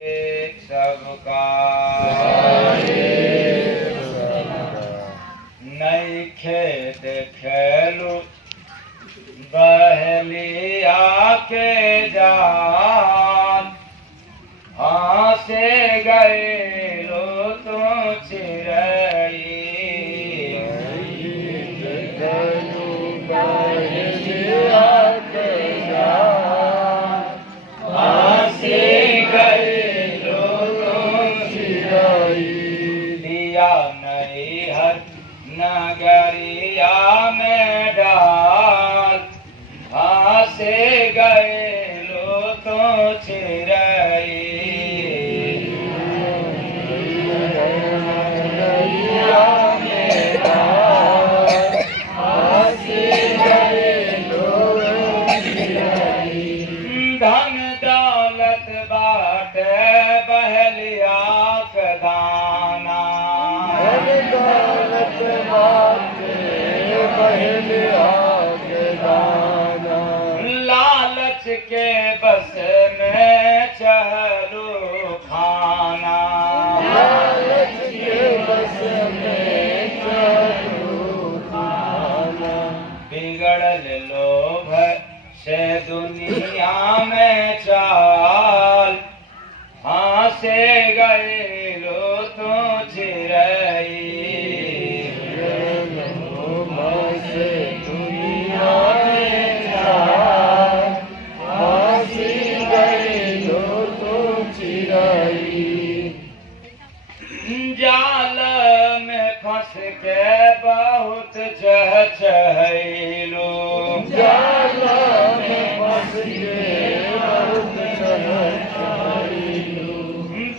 एक सबका नई खेत खेलू बहलिया के जान हासे गए लो तो चिरई नगरिया में डाल हासे गए लो तो चिरई धन दौलत बाट बहलिया के दाना लालच के बस में चहलू खाना लालच के बस में चहलू खाना बिगड़ल लोभ से दुनिया में चाल हासे गए लो तो चिरई जाल में फंस के बहुत चहचहलो जाल में फंस के बहुत चहचहलो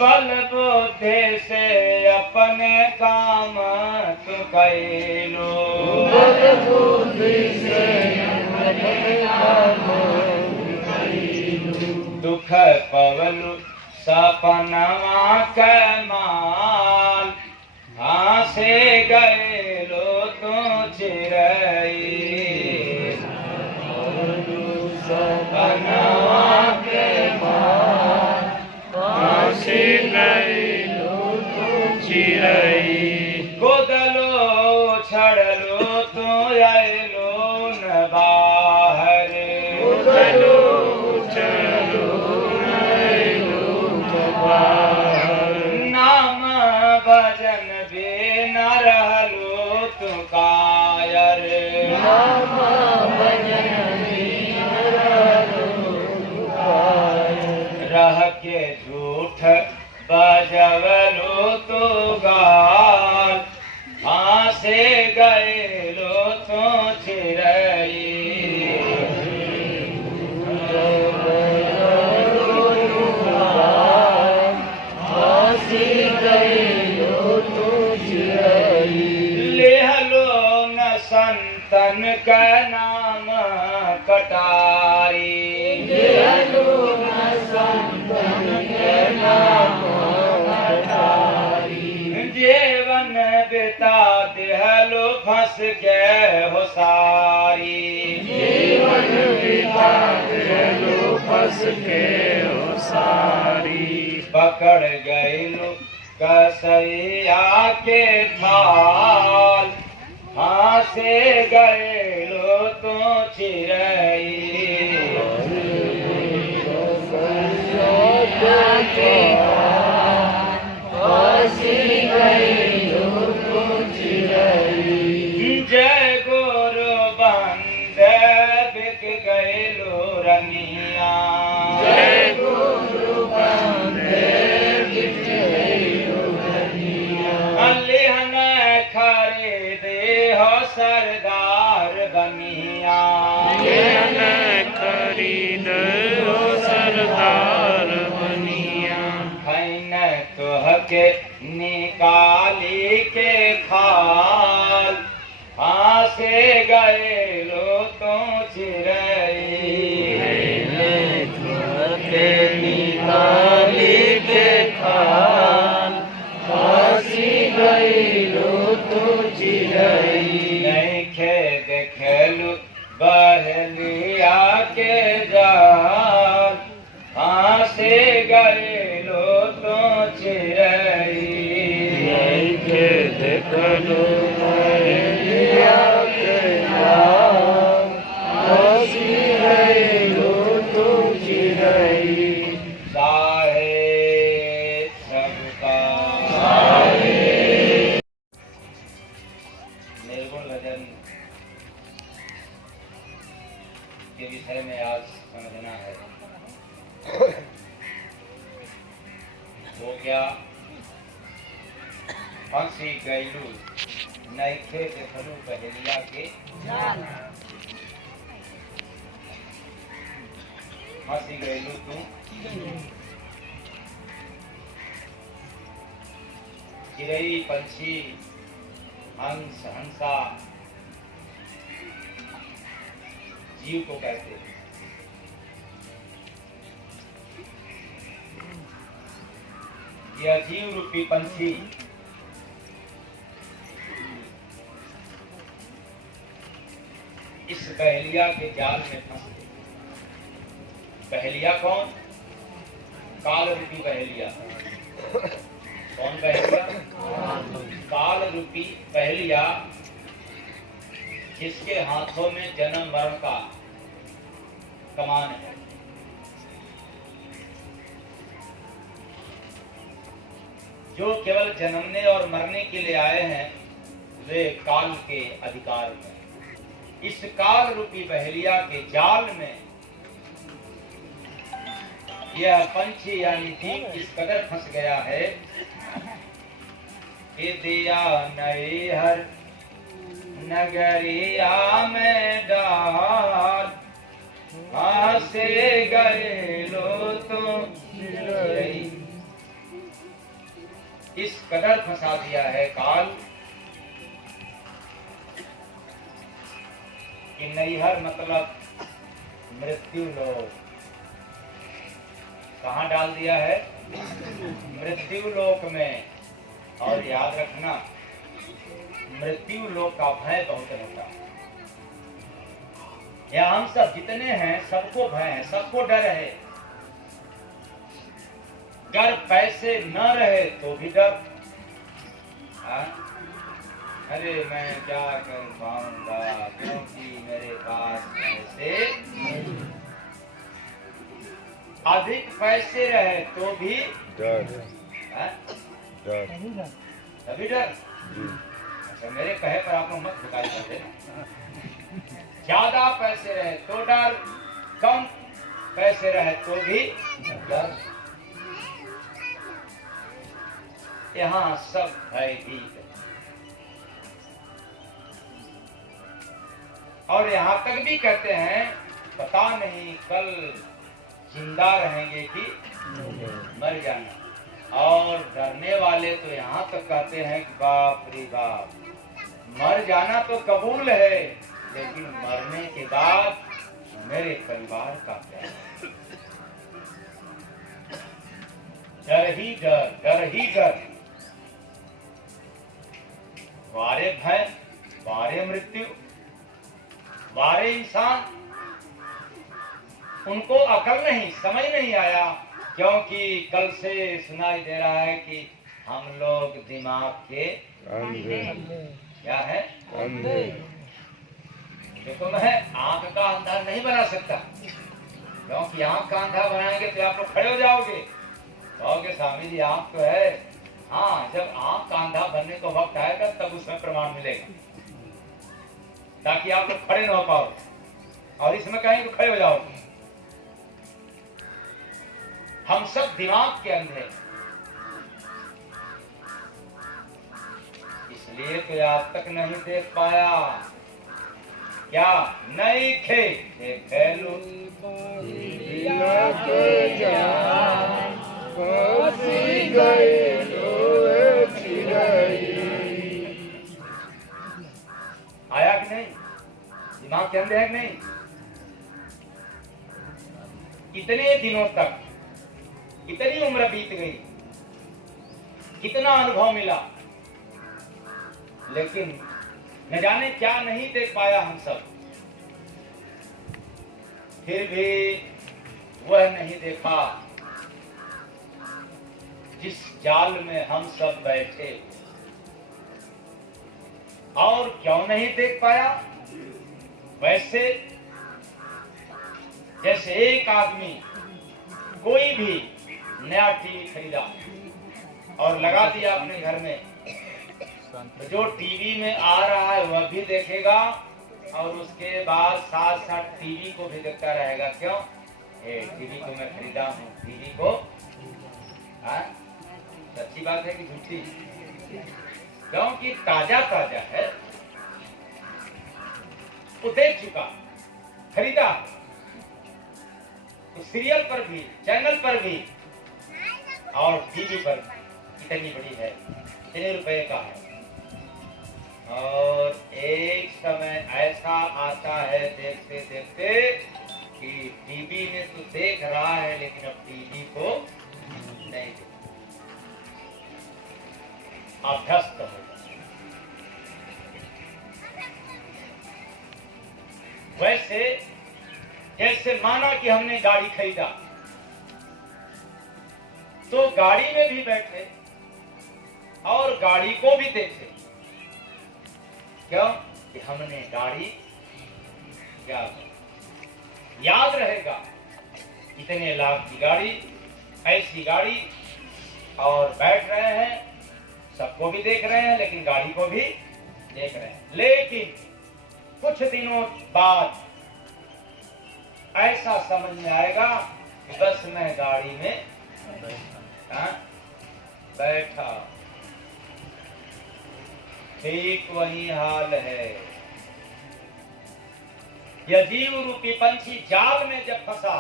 बल बुद्धि से अपने काम तू कैलो बल बुद्धि से अपने काम दुख पवलु सपनवा के माल हासे गए लो तो चिरई सपनवा के माल हासे गए लो तो चिरई गोदलो छड़लो तो आयलो न बाहर गोदलो नाम भजन भी न रहलो तू कायर नाम भजन भी न रहलो तू कायर रह के झूठ बजवलो तो गाल हासे गए लो तो चिरई संतन का नाम कटारी संतन के नाम कटारी जीवन बिता देहलो फंस के हो सारी जीवन बिता देहलो फंस के हो सारी पकड़ गईलो कसैया के थाल हासे गए लो तो चिरई हासे गए लो तो चिरई जय गुरु बंदे बिक गए लो रनिया जय गुरु बंदे बिक गए लो रनिया अल्लाह ने खरीदे हो सरदार बनिया खरीद हो सरदार बनिया खैन तुहके निकाली के खाल हासे गए लो तो चिरई तुहके निकाली के खाल हासे गए लो तो चिरई खेलू बहलिया के जाल हासे गए लो लो पहेलिया के नाम, हंसी गईलू तू चिरई। साहेब सबका निर्गुण भजन के विषय में आज समझना है। वो क्या हंसी गईलू नैखे देखलू पहेलिया के हंसी गईलू तू चिड़ई पंछी हंस हंसा जीव को कहते हैं। यह जीव रूपी पंछी इस पहेलिया के जाल में फंस गए। पहेलिया कौन? काल रूपी पहेलिया। कौन पहेलिया? काल रूपी पहेलिया, जिसके हाथों में जन्म मरण का कमान है। जो केवल जन्मने और मरने के लिए आए हैं, वे काल के अधिकार में। इस काल रूपी पहेलिया के जाल में यह पंछी यानी जीव इस कदर फंस गया है कि दिया नैहर नगरिया में डाल, हंसे गए लो तो चिरई। इस कदर फंसा दिया है काल कि नैहर मतलब मृत्यु लोक। कहाँ डाल दिया है? मृत्यु लोक में। और याद रखना, मृत्यु लोक का भय बहुत होता है। या हम सब जितने हैं सबको भय है, सबको डर है। अगर पैसे न रहे तो भी डर। अरे मैं क्या कर पाऊंगा क्योंकि मेरे पास पैसे अधिक पैसे रहे तो भी डर। अभी डर। अच्छा, मेरे कहे पर आप लोग मत भुकाई करते। ज्यादा पैसे रहे तो डर, कम पैसे रहे तो भी डर। यहाँ सब भयभीत है। और यहाँ तक भी कहते हैं पता नहीं कल जिंदा रहेंगे कि मर जाना। और डरने वाले तो यहाँ तक कहते हैं कि बाप रे बाप, मर जाना तो कबूल है, लेकिन मरने के बाद मेरे परिवार का क्या? डर ही डर, डर ही डर। वारे भय, वारे मृत्यु, वारे इंसान। उनको अकल नहीं, समझ नहीं आया, क्योंकि कल से सुनाई दे रहा है कि हम लोग दिमाग के अंधे। क्या है? अंधे। देखो, मैं आंख का अंधा नहीं बना सकता, क्योंकि आंख का अंधा बनाएंगे तो आप लोग खड़े हो जाओगे, कहोगे स्वामी जी आंख तो है। हाँ, जब आंख का अंधा बनने का वक्त आएगा तब उसमें प्रमाण मिलेगा, ताकि आप लोग खड़े न हो पाओ। और इसमें कहेंगे तो खड़े हो जाओगे। हम सब दिमाग के अंधे, इसलिए तो आज तक नहीं देख पाया। क्या नहीं खे देखे लो आया कि नहीं? दिमाग के अंधे है कि नहीं? कितने दिनों तक, कितनी उम्र बीत गई, कितना अनुभव मिला, लेकिन न जाने क्या नहीं देख पाया हम सब। फिर भी वह नहीं देखा जिस जाल में हम सब बैठे। और क्यों नहीं देख पाया? वैसे जैसे एक आदमी कोई भी नया टीवी खरीदा और लगा दिया अपने घर में, तो जो टीवी में आ रहा है वह भी देखेगा और उसके बाद साथ साथ टीवी को भी देखता रहेगा। क्यों? टीवी को मैं खरीदा हूँ, टीवी को। सच्ची बात है कि झूठी? क्योंकि ताजा ताजा है, वो देख चुका, खरीदा। तो सीरियल पर भी, चैनल पर भी और टीवी पर कितनी बड़ी है, कितने रुपए का है। और एक समय ऐसा आता है देखते देखते कि टीवी में तो देख रहा है लेकिन अब टीवी को नहीं देख, अभ्यस्त हो। वैसे जैसे माना कि हमने गाड़ी खरीदा, तो गाड़ी में भी बैठे और गाड़ी को भी देखे। क्यों? कि हमने गाड़ी क्या याद रहेगा, इतने लाख की गाड़ी, ऐसी गाड़ी, और बैठ रहे हैं, सबको भी देख रहे हैं लेकिन गाड़ी को भी देख रहे हैं। लेकिन कुछ दिनों बाद ऐसा समझ में आएगा कि बस मैं गाड़ी में बैठा। ठीक वही हाल है। यह जीव रूपी पंछी जाल में जब फंसा,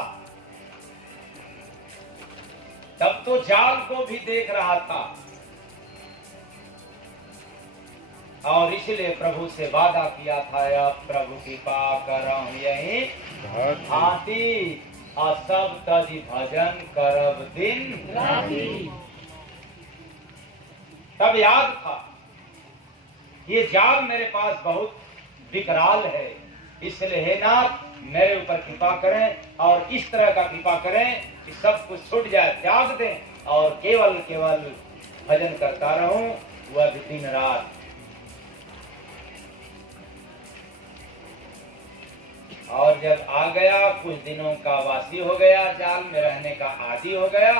तब तो जाल को भी देख रहा था और इसलिए प्रभु से वादा किया था, या प्रभु कृपा करम यही भांति और सब तजी भजन करब दिन राति। तब याद था ये जाल मेरे पास बहुत विकराल है, इसलिए हे नाथ मेरे ऊपर कृपा करें और इस तरह का कृपा करें कि सब कुछ छूट जाए, त्याग दें और केवल केवल भजन करता रहूं, वह भी दिन रात। और जब आ गया, कुछ दिनों का वासी हो गया, जाल में रहने का आदी हो गया,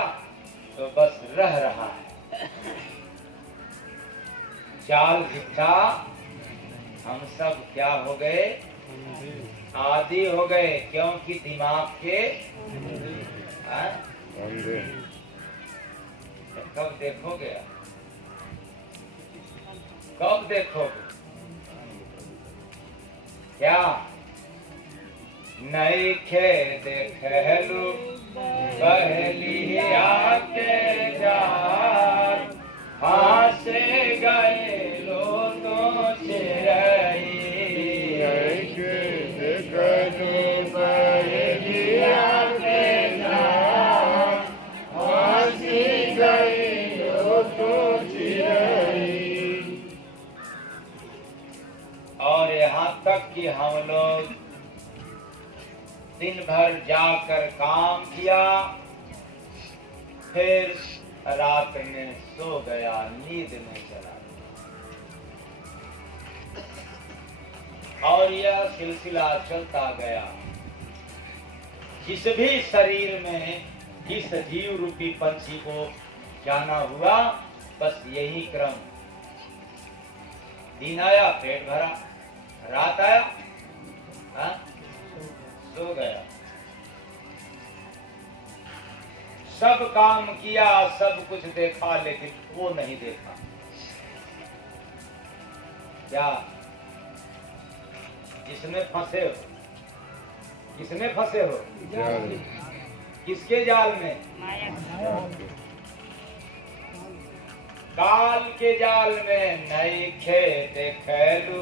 तो बस रह रहा है। जाल दिखा, हम सब क्या हो गए? आदी हो गए। क्योंकि दिमाग के कब देखोगे? कब देखोगे? क्या नहीं खे देखलू पहली आके जाल, हासे गए लो तो चिरई। और यहाँ तक कि हम लोग दिन भर जाकर काम किया, फिर रात में सो गया, नींद में चला गया और यह सिलसिला चलता गया। जिस भी शरीर में इस जीव रूपी पंछी को जाना हुआ, बस यही क्रम। दिन आया, पेट भरा, रात आया, सो गया। सब काम किया, सब कुछ देखा, लेकिन वो नहीं देखा। क्या? किसमें फंसे हो? किसमें फंसे हो? किसके जाल में? काल के जाल में। नहीं खे देखलू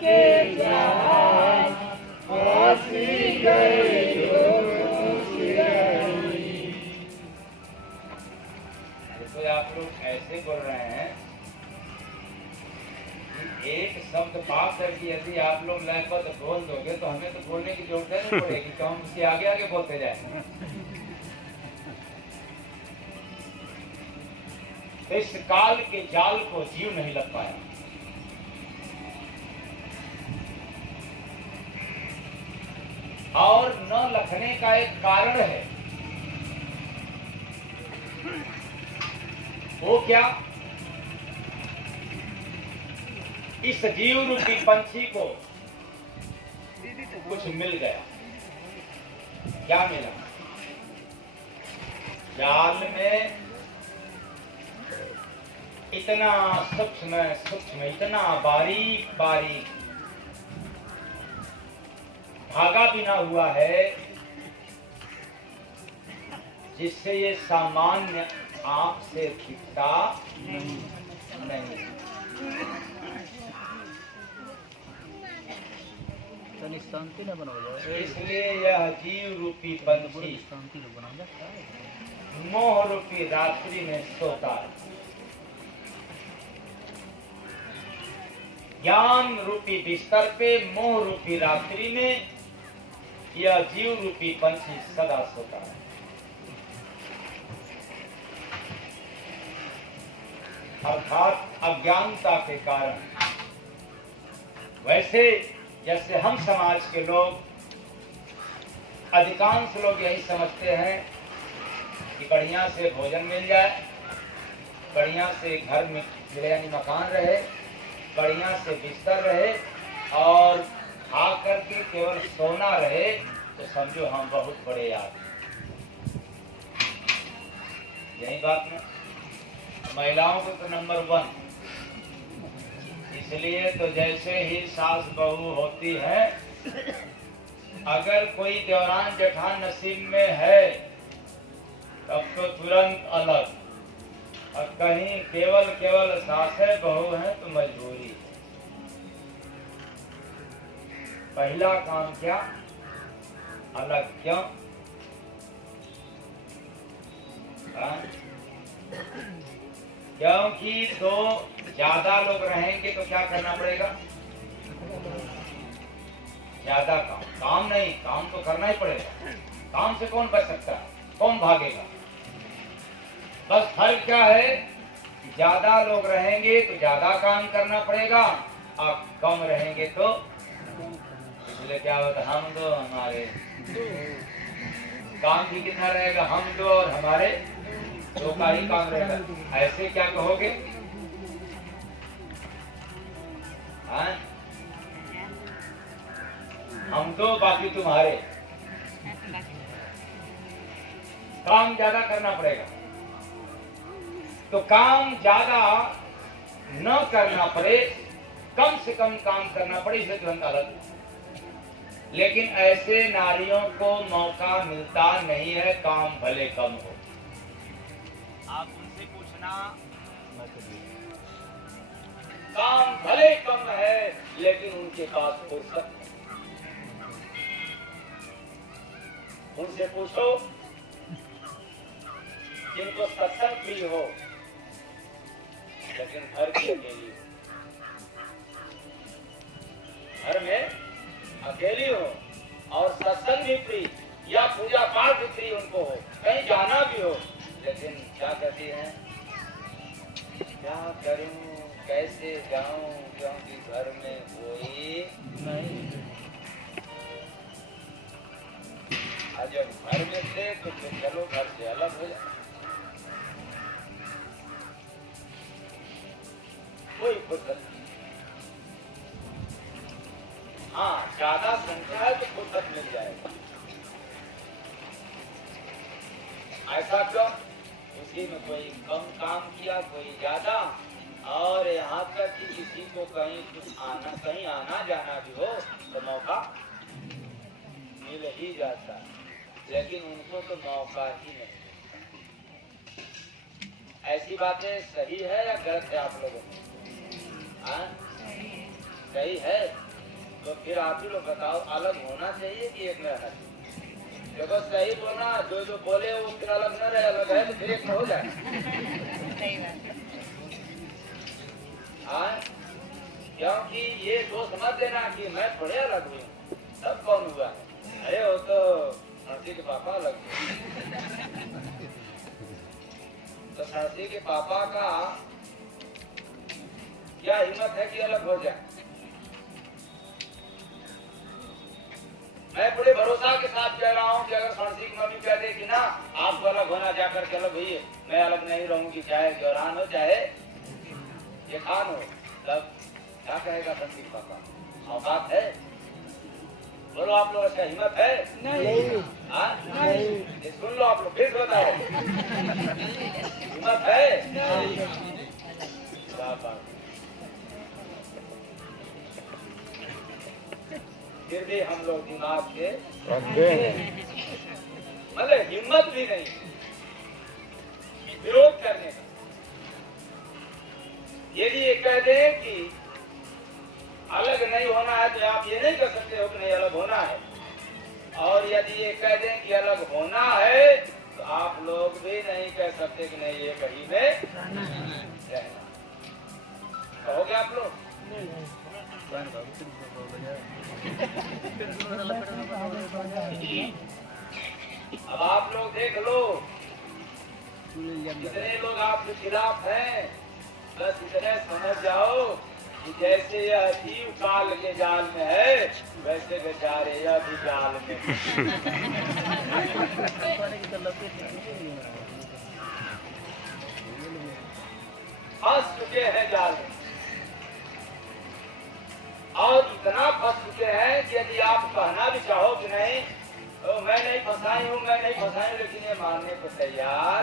के जाल, फांसी गए तो आप लोग ऐसे बोल रहे हैं कि एक शब्द पास करके यदि आप लोग लयबद्ध बोल दोगे तो हमें तो बोलने की जरूरत नहीं पड़ेगी, तो हम उसके आगे आगे बोलते जाएंगे। तो इस काल के जाल को जीव नहीं लग पाया। और न लखने का एक कारण है, वो क्या? इस जीव रूपी पंछी को कुछ मिल गया। क्या मिला? जाल में इतना सूक्ष्म सूक्ष्म, इतना बारीक बारीक धागा बिना हुआ है, जिससे ये सामान्य आंख से दिखता नहीं। शांति न बनाओ, इसलिए यह जीव रूपी पंछी शांति न बनाओ, मोह रूपी रात्रि में सोता है। ज्ञान रूपी बिस्तर पे मोह रूपी रात्रि में यह जीव रूपी पंछी सदा सोता है। अर्थात अज्ञानता के कारण। वैसे जैसे हम समाज के लोग, अधिकांश लोग यही समझते हैं कि बढ़िया से भोजन मिल जाए, बढ़िया से घर में यानी मकान रहे, बढ़िया से बिस्तर रहे और खा करके केवल सोना रहे, तो समझो हम बहुत बड़े आदमी। यही बात ना, महिलाओं को तो नंबर 1। इसलिए तो जैसे ही सास बहू होती है, अगर कोई देवरान जेठान नसीब में है तब तो तुरंत अलग, और कहीं केवल सासे बहू है तो मजबूरी है। पहला काम क्या? अलग। क्यों? क्योंकि तो ज्यादा लोग रहेंगे तो क्या करना पड़ेगा? ज्यादा काम नहीं, काम तो करना ही पड़ेगा। काम से कौन बच सकता है? कौन भागेगा? बस फर्क क्या है? ज्यादा लोग रहेंगे तो ज्यादा काम करना पड़ेगा, और कम रहेंगे तो इसलिए क्या होता? हम दो हमारे। काम भी कितना रहेगा? हम दो और हमारे दो का ही काम रहेगा। ऐसे क्या कहोगे? हाँ? हम दो बाकी तुम्हारे। काम ज्यादा करना पड़ेगा। तो काम ज्यादा न करना पड़े, कम से कम काम करना पड़े, इसे तुरंत अलग। लेकिन ऐसे नारियों को मौका मिलता नहीं है, काम भले कम हो। आप उनसे पूछना, काम भले कम है लेकिन उनके पास फुर्सत। उनसे पूछो जिनको सत्संग भी हो लेकिन घर की अकेली, घर में अकेली हो और सत्संग भी फ्री या पूजा पाठ भी फ्री उनको हो, कहीं जाना भी हो, लेकिन क्या कहती हैं? क्या करूं, कैसे जाऊं, क्योंकि घर में कोई नहीं। जब घर में थे तो फिर चलो घर से अलग हो जाए, कोई फुर्सत नहीं। हाँ, ज्यादा संख्या है तो फुर्सत मिल जाएगा। ऐसा क्यों? उसी में कोई कम काम किया, कोई ज्यादा, और यहाँ तक कि किसी को कहीं आना जाना भी हो तो मौका मिल ही जाता, लेकिन उनको तो मौका ही नहीं। ऐसी बातें सही है या गलत है आप लोगों को? सही है तो फिर आप ही लोग बताओ, अलग होना चाहिए कि एक में रहना चाहिए? देखो सही बोलना, जो बोले वो फिर अलग न रहे, अलग है तो फिर एक में हो जाए। क्योंकि ये दोस्त मत देना कि मैं थोड़े अलग हुई, सब कौन हुआ? अरे वो तो हंसी के पापा अलग हुए। तो शादी के पापा का क्या हिम्मत है कि अलग हो जाए। मैं बड़े भरोसा के साथ कह रहा हूँ कि अगर फांसी की मम्मी कह दे कि ना आपको अलग होना, जाकर के अलग हुई, मैं अलग नहीं रहूंगी, चाहे जौरान हो चाहे ये खान हो, तब क्या कहेगा फांसी का पापा? औकात है? बोलो आप लोग, अच्छा हिम्मत है? नहीं। नहीं। ये सुन लो आप लोग, फिर बताओ हिम्मत है? क्या बात। फिर भी हम लोग दिमाग के मतलब हिम्मत भी नहीं विरोध करने का। यदि ये कह दें कि अलग नहीं होना है तो आप ये नहीं कर सकते हो कि नहीं अलग होना है, और यदि ये कह दें कि अलग होना है तो आप लोग भी नहीं कह सकते कि नहीं ये कहीं में रहना। कहोगे आप लोग? अब आप लोग देख लो कितने लोग आपके खिलाफ हैं, बस इतने समझ जाओ कि जैसे यह जीव काल के जाल में है वैसे बेचारे यह भी जाल में फंस चुके हैं जाल में, और इतना फंस चुके हैं कि यदि आप कहना भी चाहो कि नहीं तो मैं नहीं फंसाई हूँ, मैं नहीं फंसाई, लेकिन ये मानने को तैयार।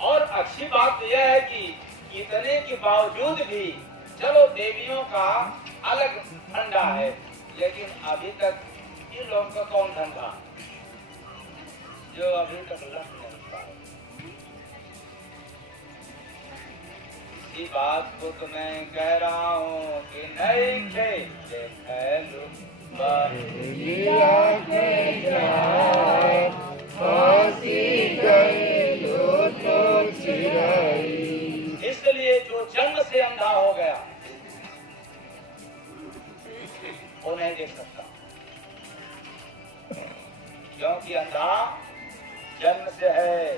और अच्छी बात यह है कि इतने के बावजूद भी चलो देवियों का अलग धंधा है, लेकिन अभी तक इन लोगों का कौन धंधा जो अभी तक लग नहीं पाए। इसी बात को तो मैं कह रहा हूँ कि नहीं थे इसलिए जो जन्म से अंधा हो गया वो नहीं देख सकता, क्योंकि अंधा जन्म से है।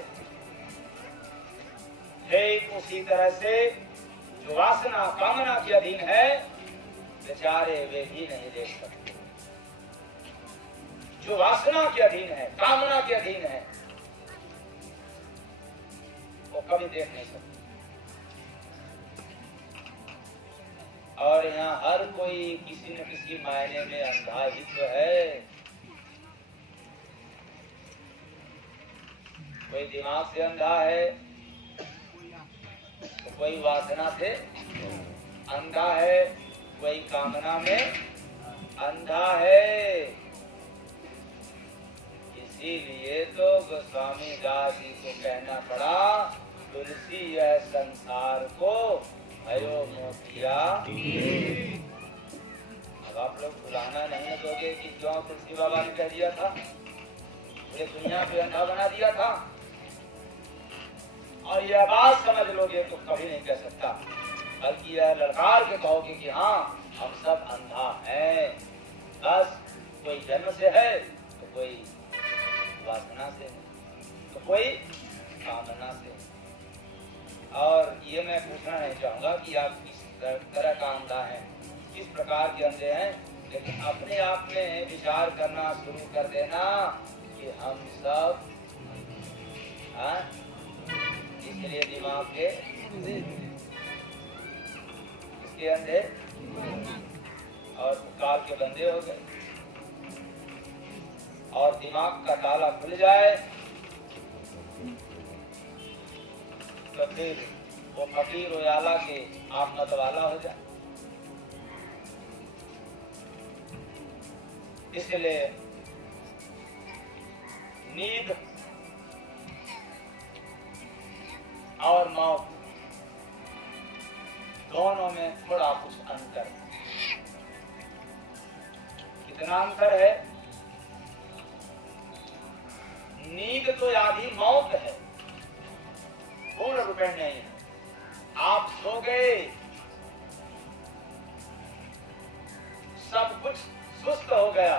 ठीक उसी तरह से जो वासना कामना के अधीन है बेचारे वे भी नहीं देख सकते। जो वासना के अधीन है, कामना के अधीन है, वो कभी देख नहीं सकते। और यहाँ हर कोई किसी न किसी मायने में अंधा ही तो है। कोई दिमाग से अंधा है, तो कोई वासना से अंधा है, कोई कामना में अंधा है। इसीलिए तो गोस्वामी दास जी को कहना पड़ा, तुलसी यह संसार को भयो मोतिया। अब आप लोग भुलाना नहीं दोगे कि क्यों तुलसी बाबा ने कह दिया था, पूरे दुनिया पे अंधा बना दिया था। और यह बात समझ लोगे तो कभी नहीं कह सकता, बल्कि यह ललकार के कहोगे कि हाँ हम सब अंधा हैं। बस कोई जन्म से है तो कोई वासना से, तो कोई कामना से। और ये मैं पूछना नहीं चाहूंगा कि आप किस तरह का अंधा है, किस प्रकार के अंधे हैं, लेकिन अपने आप में विचार करना शुरू कर देना कि हम सब इसलिए दिमाग के इसके अंधे और काल के बंदे हो गए। और दिमाग का ताला खुल जाए तो फिर वो फकीर उजाला के आप मतवाला हो जाए। इसलिए नींद और मौत दोनों में थोड़ा कुछ अंतर। कितना अंतर है? नींद तो आधी मौत है, पूर्ण रूप नहीं है। आप सो गए, सब कुछ सुस्त हो गया,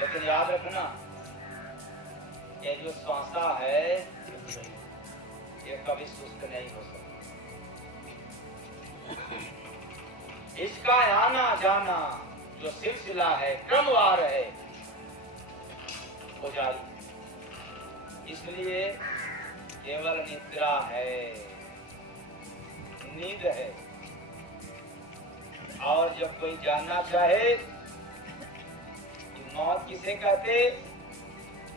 लेकिन याद रखना ये जो श्वासा है ये कभी सुस्त नहीं हो सकता। इसका आना जाना जो सिलसिला है, क्रमवार है, वो जारी। इसलिए केवल निद्रा है, नींद है। और जब कोई जानना चाहे कि मौत किसे कहते,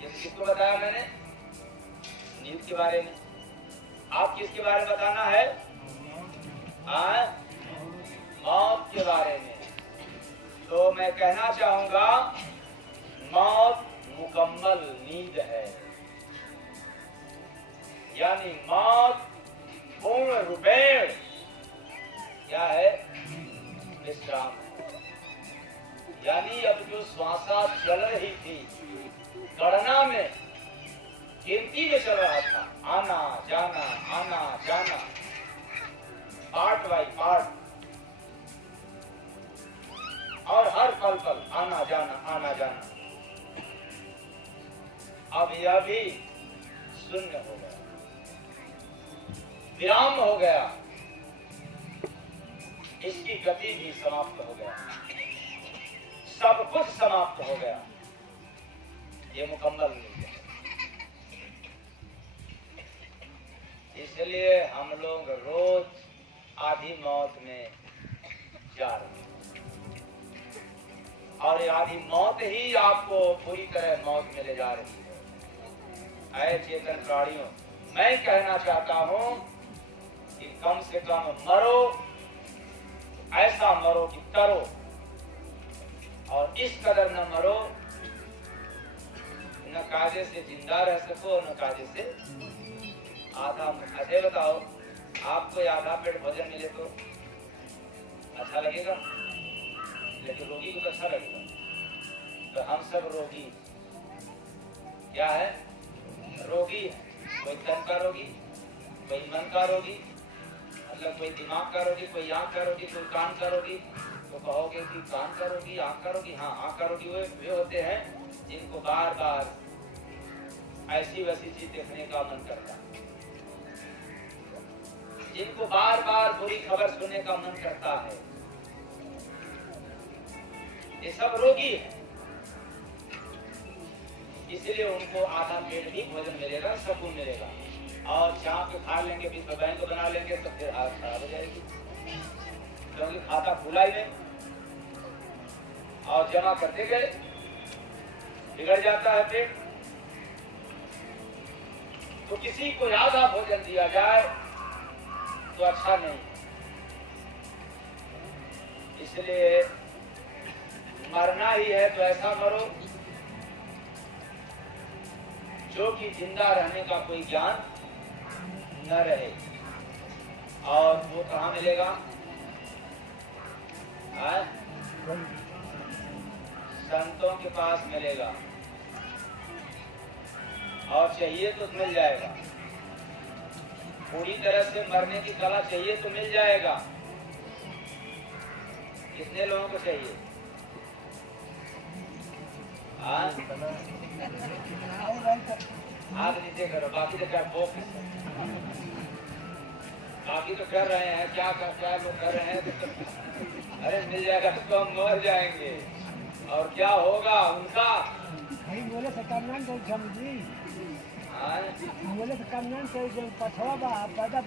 ये किसको बताया मैंने? नींद के बारे में। आप किसके बारे में बताना है? मौत के बारे में। तो मैं कहना चाहूंगा मौत मुकम्मल नींद है, यानी मौत पूर्ण रूपेण क्या है? विश्राम है। यानी अब जो श्वासा चल रही थी, गणना में, गिनती में चल रहा था, आना जाना आना जाना, पार्ट बाई पार्ट, और हर पल पल आना जाना आना जाना। अब यह भी शून्य हो गया, विराम हो गया, इसकी गति भी समाप्त हो गया, सब कुछ समाप्त हो गया। ये मुकम्मल नहीं है। इसलिए हम लोग रोज आधी मौत में जा रहे हैं, और ये आधी मौत ही आपको पूरी तरह मौत में ले जा रही है। ऐ चेतन प्राणियों, मैं कहना चाहता हूं कि कम से कम मरो, ऐसा मरो कि तरो, और इस कदर न मरो न कायदे से जिंदा रह सको, न कायदे से आधा। ऐसे बताओ, आपको आधा पेट भोजन मिले तो अच्छा लगेगा, लेकिन रोगी को तो अच्छा लगेगा। तो हम सब रोगी क्या है? रोगी है। कोई तन का रोगी, कोई मन का रोगी, मतलब कोई दिमाग का रोगी, कोई आंख का रोगी, कोई कान का रोगी। तो कहोगे कि कान का रोगी, आंख का रोगी? हाँ, आंख का रोगी वे होते हैं जिनको बार बार ऐसी वैसी चीज देखने का मन करता है, जिनको बार बार बुरी खबर सुनने का मन करता है। ये सब रोगी है। इसलिए उनको आधा पेट भी भोजन मिलेगा, सुकून मिलेगा। और चाप के खा लेंगे, बीच में बैंक को बना लेंगे, तो फिर हालत खराब हो जाएगी, क्योंकि खाता खुला ही नहीं, और जमा करते गए बिगड़ जाता है पेट। तो किसी को आधा भोजन दिया जाए तो अच्छा नहीं। इसलिए मरना ही है तो ऐसा मरो जो कि जिंदा रहने का कोई ज्ञान न रहे। और वो कहाँ मिलेगा? संतों के पास मिलेगा, और चाहिए तो मिल जाएगा। पूरी तरह से मरने की कला चाहिए तो मिल जाएगा। कितने लोगों को चाहिए? हाथ नीचे करो, बाकी तो क्या बाकी तो कर रहे हैं, क्या लोग कर रहे हैं। अरे मिल जाएगा तो हम मर जाएंगे, और क्या होगा उनका? बोले बोले पछवा बा पैदा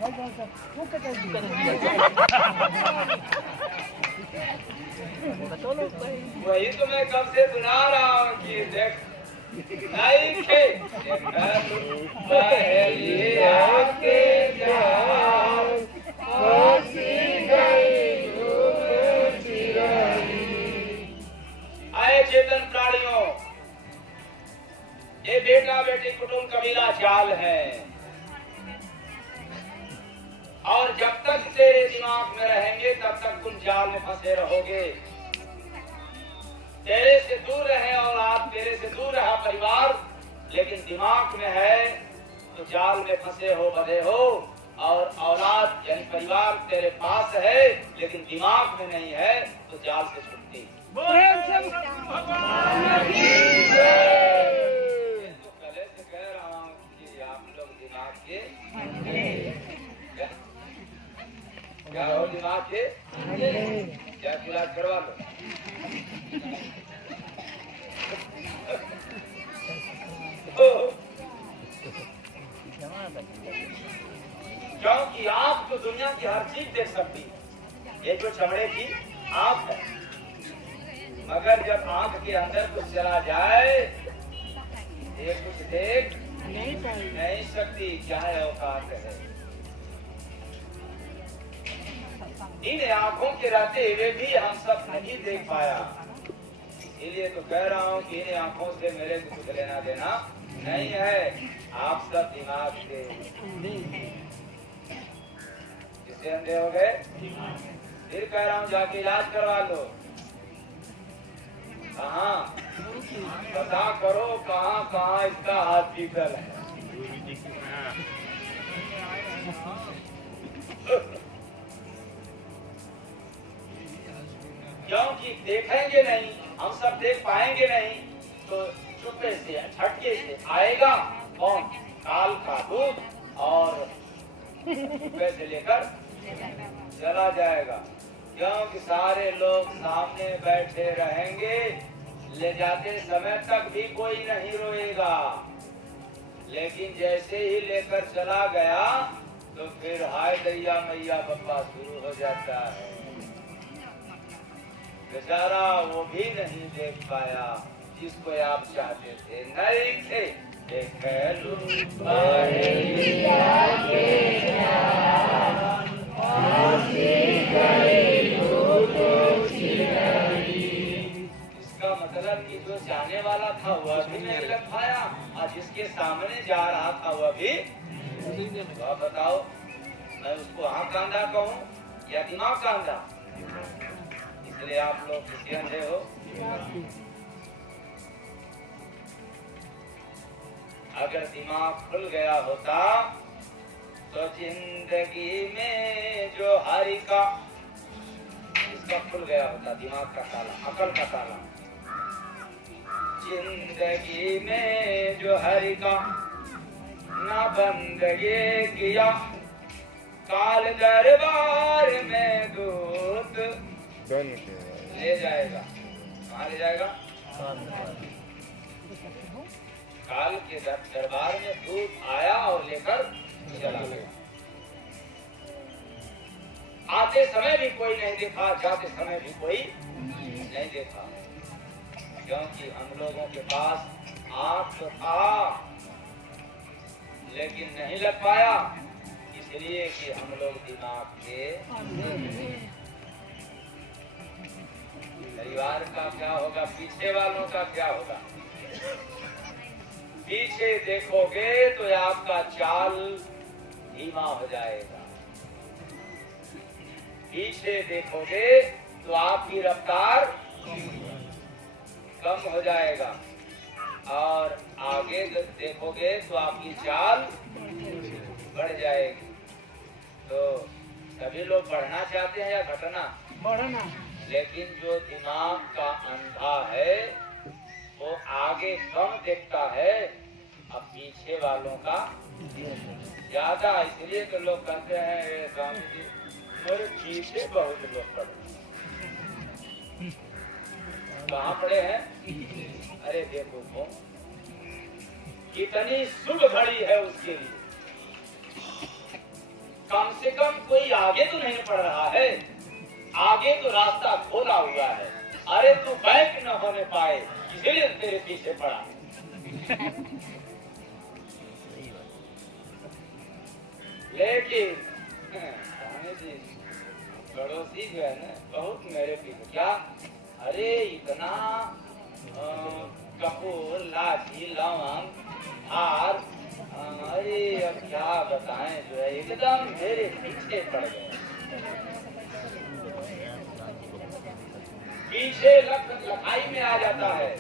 वही तो मैं कब से सुना रहा हूँ कि देख नहीं थे आए चेतन प्राणियों, ये बेटा बेटी कुटुंब कबीला जाल है, और जब तक तेरे दिमाग में रहेंगे तब तक तुम जाल में फंसे रहोगे। तेरे से दूर रहे औलाद, तेरे से दूर रहा परिवार, लेकिन दिमाग में है तो जाल में फंसे हो, बंधे हो। और औलाद यानी परिवार तेरे पास है लेकिन दिमाग में नहीं है तो जाल से छूटती। तो गले से कह दुनिया की हर चीज देख सकती है। ये जो चमड़े की आंख है, मगर जब आंख के अंदर कुछ चला जाए ये कुछ देख नहीं सकती, चाहे औकात है। इन आंखों के रहते हुए भी हम सब नहीं देख पाया। इसलिए तो कह रहा हूँ कि इन आंखों से मेरे को कुछ लेना देना नहीं है। आप सब दिमाग से इससे अंधे हो गए। फिर कह रहा हूँ जाके इलाज करवा लो। कहाँ पता करो, कहाँ कहाँ इसका हॉस्पिटल है। क्योंकि देखेंगे नहीं, हम सब देख पाएंगे नहीं, तो चुपके से झटके से आएगा कौन? काल का दूध और चुपके से लेकर चला जाएगा। क्योंकि सारे लोग सामने बैठे रहेंगे, ले जाते समय तक भी कोई नहीं रोएगा, लेकिन जैसे ही लेकर चला गया तो फिर हाय दैया मैया बप्पा शुरू हो जाता है। बेचारा वो भी नहीं देख पाया जिसको आप चाहते थे। नहीं थे इसका मतलब कि जो जाने वाला था वह भी नहीं लग पाया और जिसके सामने जा रहा था वह भी। तो बताओ मैं उसको हाँ कांधा कहूँ या दिमाग कांधा? इसलिए आप लोग किसी अंधे हो। अगर दिमाग खुल गया होता तो जिंदगी में जो हरि का इसका खुल गया होता, दिमाग का ताला, अकल का ताला। जिंदगी में जो हरि का ना बंद ये किया, काल दरबार में दूत ले जाएगा। कहाँ ले जाएगा? काल के दरबार में दूत आया और लेकर चला गया। आते समय भी कोई नहीं देखा, जाते समय भी कोई नहीं देखा, क्योंकि हम लोगों के पास आंख तो था लेकिन नहीं लग पाया, इसलिए कि हम लोग दिमाग के। परिवार का क्या होगा, पीछे वालों का क्या होगा? पीछे देखोगे तो आपका चाल धीमा हो जाएगा, पीछे देखोगे तो आपकी रफ्तार कम हो जाएगा, और आगे देखोगे तो आपकी चाल बढ़ जाएगी। तो सभी लोग बढ़ना चाहते हैं या घटना? बढ़ना। लेकिन जो दिमाग का अंधा है वो आगे कम देखता है, अब पीछे वालों का ज्यादा। इसलिए तो लोग कहते हैं स्वामी जी मेरे पीछे बहुत लोग पड़े। कहाँ पड़े हैं? अरे देखो वो कितनी शुभ घड़ी है उसके लिए। कम से कम कोई आगे तो नहीं पड़ रहा है, आगे तो रास्ता खोला हुआ है। अरे तू बैक न होने पाए इसलिए तेरे पीछे पड़ा। लेकिन पड़ोसी जो है ना बहुत मेरे पीछे। क्या? अरे इतना कपूर, लाठी, लवंग, हार, अरे अब क्या बताएं, जो है एकदम मेरे पीछे पड़ गए। पीछे लखाई में आ जाता है,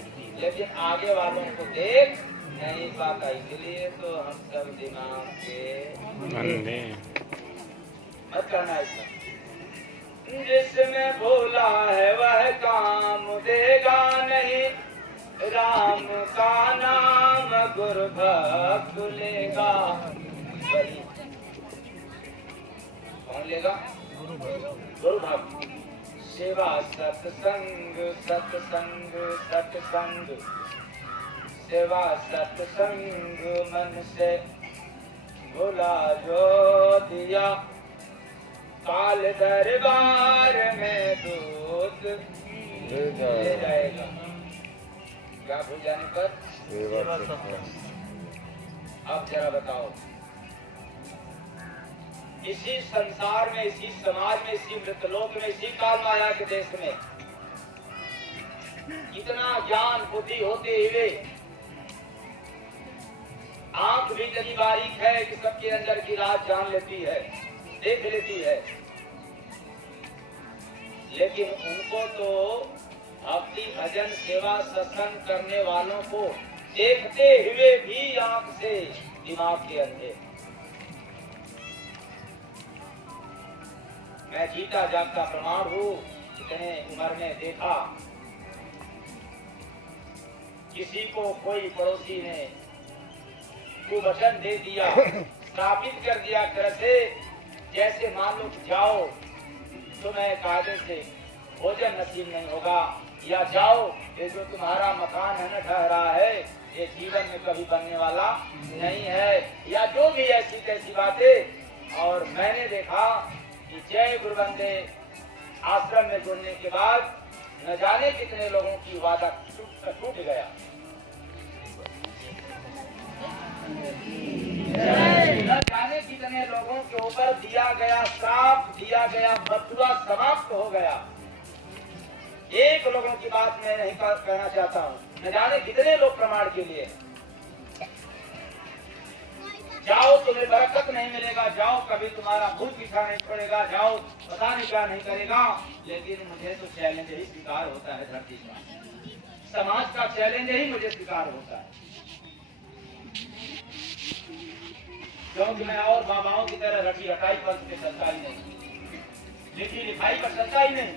लेकिन आगे वालों को देख नहीं पाता। इसलिए तो हम सब दिमाग के अंधे। मत करना ऐसा। जिसमें भोला है वह काम देगा नहीं, राम का नाम गुरु भक्त लेगा। कौन लेगा? गुरु भक्त। सेवा सत्संग सत्संग सत्संग, सेवा सत्संग मन से भुला जो दिया, काल दरबार में दूत ले जाएगा। क्या भूल जाने पर? अब जरा बताओ, इसी संसार में, इसी समाज में, इसी मृतलोक में, इसी काल माया के देश में इतना ज्ञान बुद्धि होते हुए आंख भी इतनी बारीक है कि सबके अंदर की रात जान लेती है, देख लेती है, लेकिन उनको तो भक्ति भजन सेवा सत्संग करने वालों को देखते हुए भी आंख से दिमाग के अंधे। मैं जीता जागता प्रमाण हूँ, इतने उम्र में देखा किसी को कोई पड़ोसी ने कुवचन दे दिया, स्थापित कर दिया कैसे, जैसे मान लो जाओ तुम्हें कायदे से भोजन नसीब नहीं होगा, या जाओ ये जो तुम्हारा मकान है न ठहरा है ये जीवन में कभी बनने वाला नहीं है, या जो भी ऐसी तैसी बातें। और मैंने देखा कि जय गुरुवंदे आश्रम में जुड़ने के बाद न जाने कितने लोगों की वादा टूट गया, न जाने कितने लोगों के ऊपर दिया गया श्राप, दिया गया बदुआ समाप्त हो गया। एक लोगों की बात मैं नहीं कहना चाहता हूँ, न जाने कितने लोग प्रमाण के लिए। जाओ तुम्हें बरकत नहीं मिलेगा, जाओ कभी तुम्हारा भूत पीछा नहीं पड़ेगा, जाओ पता नहीं क्या नहीं करेगा, लेकिन मुझे तो चैलेंज ही स्वीकार होता है धरती का, समाज का चैलेंज ही मुझे स्वीकार होता है, क्योंकि मैं और बाबाओं की तरह रटी हटाई पर से चलता ही नहीं, लिखी लिखाई पर चलता ही नहीं,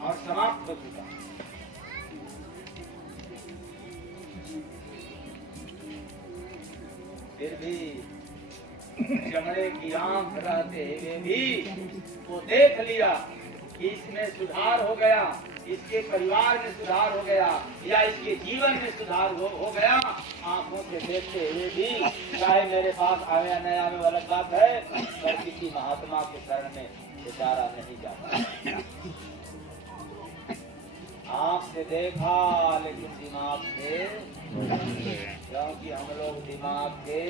और समाप्त हो चुका। फिर भी चमड़े की आंख रहते हुए भी वो देख लिया कि इसमें सुधार हो गया, इसके परिवार में सुधार हो गया, या इसके जीवन में सुधार हो गया। आंखों से देखते हुए भी, चाहे मेरे पास आवे न आवे वो अलग बात है, पर किसी महात्मा के शरण में बेचारा नहीं जाता। आंख से देखा लेकिन दिमाग से, क्योंकि हम लोग दिमाग के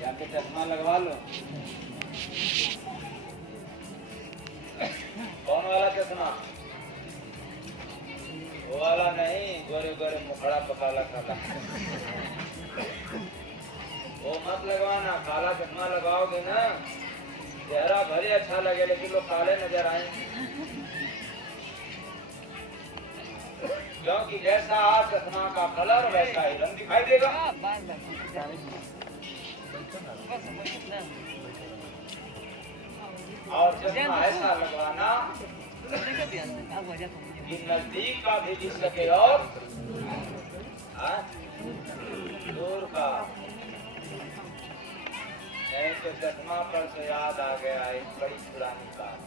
जाके चश्मा लगवा लो। कौन वाला चश्मा? वो वाला नहीं, गोरे गोरे मुखड़ा पकाला काला, वो मत लगवाना। काला चश्मा लगाओगे ना चेहरा भले अच्छा लगे लेकिन लोग काले नजर आएंगे, क्योंकि जैसा चश्मा का कलर वैसा ही रंग दिखाई देगा। और चश्मा ऐसा लगवाना कि नजदीक का भी दिख सके और दूर का। तो चश्मा पर से याद आ गया एक बड़ी पुरानी बात।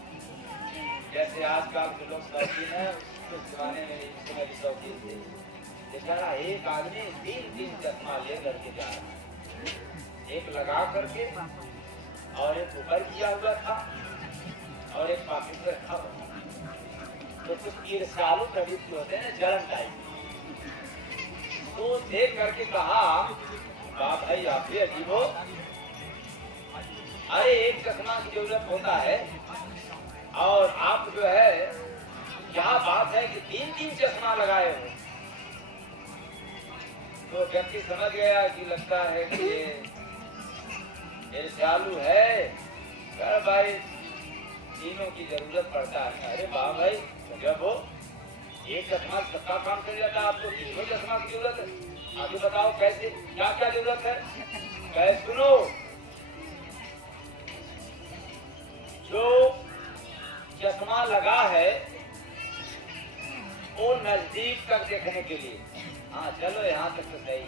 जैसे आजकल के लोग शौकीन है, उस जमाने में इस समय भी शौकीन थे। बेचारा एक आदमी 3 चश्मा ले करके जा रहा है, एक लगा करके और एक ऊपर किया हुआ था और एक पॉकेट में रखा हुआ। तो कुछ ईर्ष्यालु प्रवृत्ति होते हैं, जलन टाइप। तो देख करके कहा, बाप भाई आप भी अजीब हो, अरे एक चश्मा की जरूरत होता है और आप जो है क्या बात है कि 3 चश्मा लगाए हो। तो व्यक्ति समझ गया कि लगता है कि ये चालू है, कर भाई तीनों की जरूरत पड़ता है। अरे वाह भाई जब हो एक चश्मा सबका काम कर जाता है, आपको 3 चश्मा की जरूरत है। आगे बताओ कैसे, क्या क्या जरूरत है। कैसे सुनो, जो चश्मा लगा है वो नजदीक तक देखने के लिए, हाँ चलो यहाँ तक तो सही है।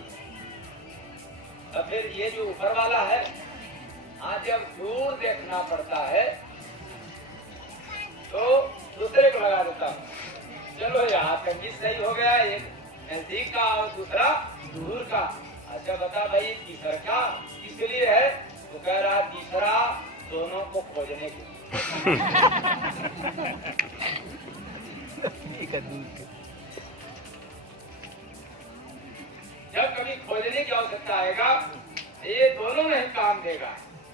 तो फिर ये जो ऊपर वाला है, हाँ जब दूर देखना पड़ता है तो दूसरे को लगा देता हूँ। चलो यहाँ तक भी सही हो गया, एक नजदीक का और दूसरा का। अच्छा बता भाई तीसरा क्या किस लिए है? तो कह रहा तीसरा दोनों को खोजने के लिए। जब कभी खोजने की आवश्यकता आएगा ये दोनों नहीं काम देगा,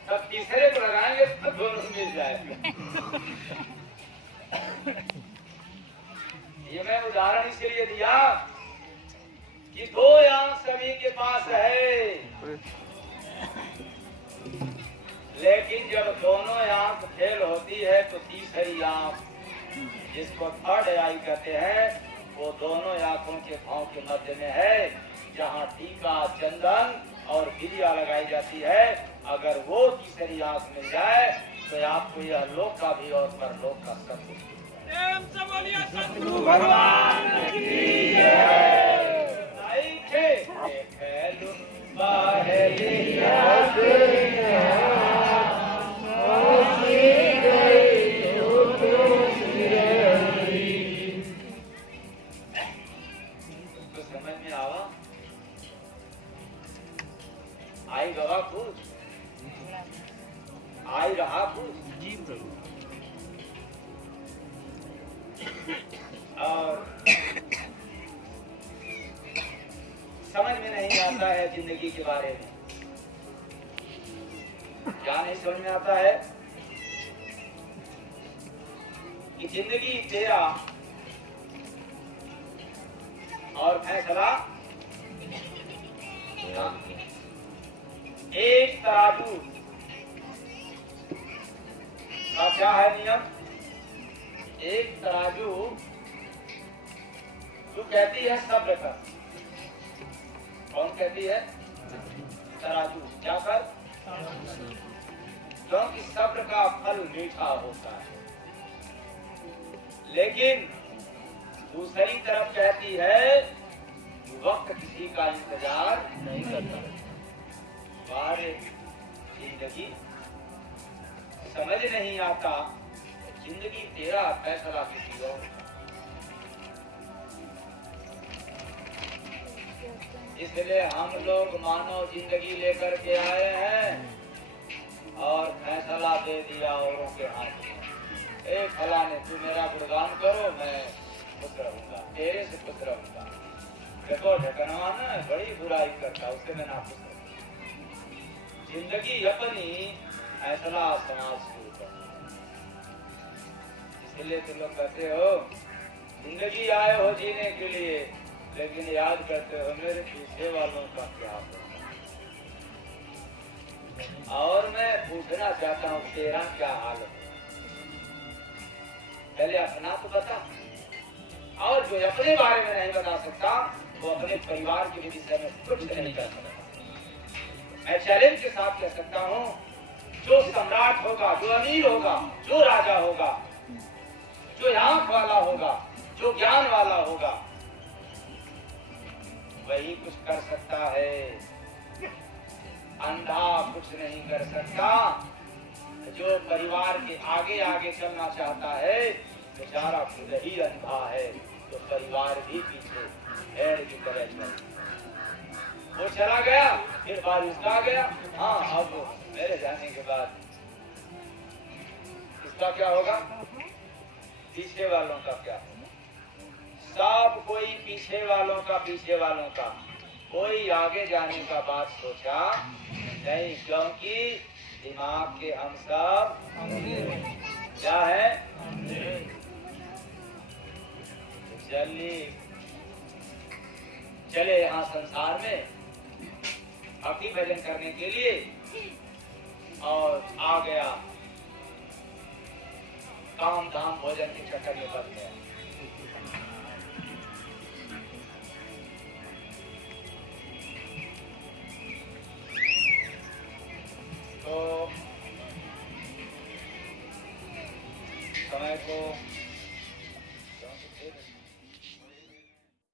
तब तीसरे को लगाएंगे तो दोनों मिल जाएगा। ये मैं उदाहरण इसलिए दिया कि दो आंख सभी के पास है, लेकिन जब दोनों आंख फेल होती है तो तीसरी आंख जिसको थर्ड आई कहते हैं वो दोनों आंखों के भाव के मध्य में है, जहाँ टीका चंदन और गिरिया लगाई जाती है। अगर वो तीसरी आंख मिल जाए तो आपको यह लोक का भी और परलोक का सब कुछ सतगुरु भगवान की जय। तो समझ में आवा आई गवा खुश आई रहा खुश जी प्रभु। और समझ में नहीं आता है जिंदगी के बारे में। क्या नहीं समझ में आता है कि जिंदगी तेरा और फैसला एक तराजू का क्या है नियम? एक तराजू जो कहती है सब्र कर। कौन कहती है? तराजू। क्या कर? क्योंकि सब्र का फल मीठा होता है। लेकिन दूसरी तरफ कहती है वक्त किसी का इंतजार नहीं करता। बारे जिंदगी समझ नहीं आता, जिंदगी तेरा फैसला किसी और। इसलिए हम लोग मानव जिंदगी लेकर के आए हैं और फैसला दे दिया औरों के हाथ में। ए फलाने तू मेरा गुणगान करो, मैं खुश रहूंगा, तेरे से खुश रहूंगा। देखो ढकनवा ना बड़ी बुराई करता, उससे मैं ना खुश रहूंगा। जिंदगी अपनी फैसला समाज के ऊपर। इसलिए तुम लोग कहते हो जिंदगी आए हो जीने के लिए, लेकिन याद करते हो मेरे पीछे वालों का क्या होगा। और मैं पूछना चाहता हूँ तेरा क्या हाल है? पहले अपना तो बता, और जो अपने बारे में नहीं बता सकता वो अपने परिवार के विषय में कुछ नहीं कर सकता। मैं चैलेंज के साथ कह सकता हूँ जो सम्राट होगा, जो अमीर होगा, जो राजा होगा, जो आंख वाला होगा, जो ज्ञान वाला होगा, वही कुछ कर सकता है। अंधा कुछ नहीं कर सकता। जो परिवार के आगे आगे चलना चाहता है बेचारा खुद ही अंधा है, तो परिवार भी पीछे भेड़ की तरह चले। वो चला गया, फिर बारिश आ गया। हाँ, अब मेरे जाने के बाद इसका क्या होगा? पीछे वालों का क्या होगा? सब कोई पीछे वालों का, कोई आगे जाने का बात सोचा नहीं, क्योंकि दिमाग के हम सब क्या है? चले यहाँ संसार में भक्ति भजन करने के लिए, और आ गया काम धाम भोजन के चक्कर में बच गया। तो समय को